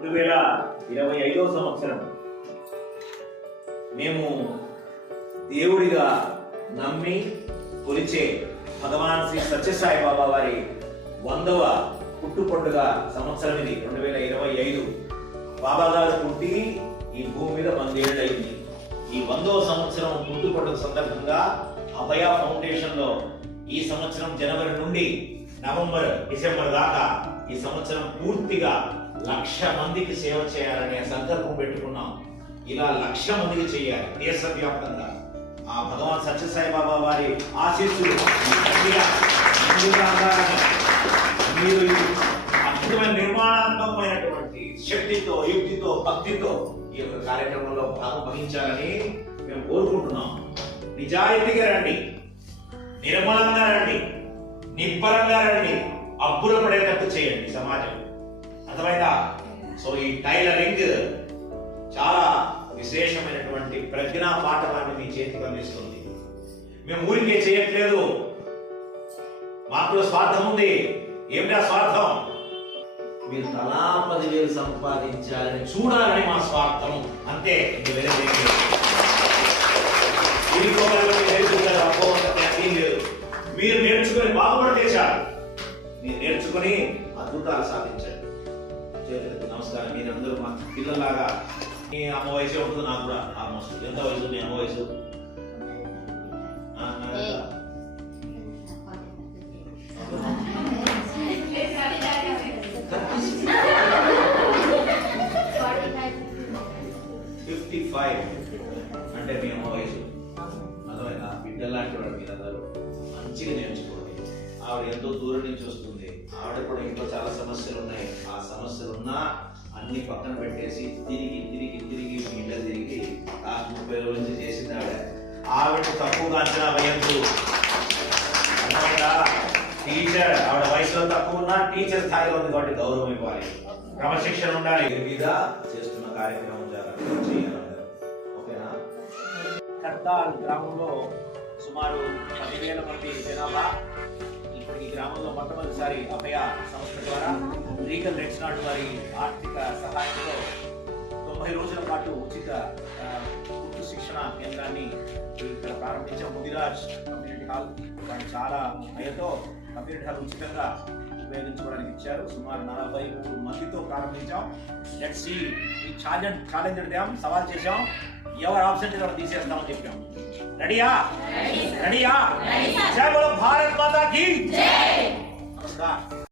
2025వ సంవత్సరం మేము దేవుడిగా నమ్మి కొలిచే భగవాన్ శ్రీ సత్యసాయి బాబా వారి 100వ పుట్టు పండుగ సంవత్సరం ఇది 2025. బాబా గారు పుట్టి ఈ భూమి మీద 100 ఏళ్ళు అయింది. ఈ 100వ సంవత్సరం పుట్టు పండుగ సందర్భంగా అభయ ఫౌండేషన్ లో ఈ సంవత్సరం జనవరి నుండి నవంబర్ డిసెంబర్ దాకా ఈ సంవత్సరం పూర్తిగా 1,00,000 మందికి సేవ చేయాలనే సంకల్పం పెట్టుకున్నాం. ఇలా 1,00,000 మందికి చేయాలి దేశవ్యాప్తంగా. ఆ భగవాన్ సత్యసాయి బాబా వారి ఆశీస్సులు మీరు అద్భుతమైన నిర్మాణాత్మకమైనటువంటి శక్తితో, యుక్తితో, భక్తితో ఈ యొక్క కార్యక్రమంలో భాగం వహించాలని మేము కోరుకుంటున్నాం. నిజాయితీగా రండి, నిర్మలంగా రండి, నిబ్బరంగా రండి, అబ్బుల పడేటట్టు చేయండి సమాజం. అర్థమైందా? సో ఈ టైలరింగ్ చాలా విశేషమైనటువంటి ప్రజ్ఞా పాఠవాన్ని మీ చేతికి అందిస్తుంది. మేము ఊరికే చేయట్లేదు, మాకు స్వార్థం ఉంది. ఏమిటా స్వార్థం? మీరు తలా 10,000 సంపాదించాలని చూడాలని మా స్వార్థం, అంతే. మీరు నేర్చుకుని బాగుపడితే చాలు. మీరు నేర్చుకుని అద్భుతాలు సాధించండి. నమస్కారం. మీరందరూ మా పిల్లలాగా, మీ అమ్మ వయసే ఉంటుంది నాకు కూడా ఆల్మోస్ట్. ఎంత వయసు మీ అమ్మ వయసు? 55 అంటే మీ అమ్మ వయసు. అర్థమైనా? బిడ్డలాంటి వాడు మీరందరూ మంచిగా నేర్చుకోండి. ఆవిడ ఎంతో దూరం నుంచి వస్తుంది. ఆవిడ కూడా ఇంట్లో చాలా సమస్యలు ఉన్నాయి. ఆ సమస్యలు ఉన్నా అన్ని పక్కన పెట్టేసి తిరిగి తిరిగి తిరిగి మీ ఇంట్లో తిరిగి 30 రోజుల నుంచి చేసింది ఆవిడ తక్కువగా అంచనా వేయద్దు. టీచర్ ఆవిడ వయసులో తక్కువ ఉన్నా టీచర్ స్థాయిలో ఉంది కాబట్టి గౌరవం ఇవ్వాలి, క్రమశిక్షణ ఉండాలి. మీద చేస్తున్న కార్యక్రమం చేయాలి. ఓకేనా? కర్తాల్ గ్రామంలో సుమారు 10,000 మంది జనాభా. ఈ గ్రామంలో మొట్టమొదటిసారి అభయ సంస్థ ద్వారా లీగల్ రెడ్స్ నాట్ వారి ఆర్థిక సహాయంతో 90 రోజుల పాటు ఉచిత కుట్టు శిక్షణ కేంద్రాన్ని ఇక్కడ ప్రారంభించాం. ముదిరాజ్ కమ్యూనిటీ హాల్ దాన్ని చాలా భయతో కమ్యూనిటీ హాల్ ఉచితంగా ఉపయోగించుకోవడానికి ఇచ్చారు. సుమారు 43 మందితో ప్రారంభించాం. లెట్స్ సీ, ఈ ఛాలెంజ్ అడిగాం, సవాల్ చేశాం. ఎవరు ఆబ్సెంట్ ఎవరు తీసేస్తామని చెప్పాం. రెడీయా? రెడీయా? జై బోలో భారత్ మాతా కీ జై. నమస్కారం.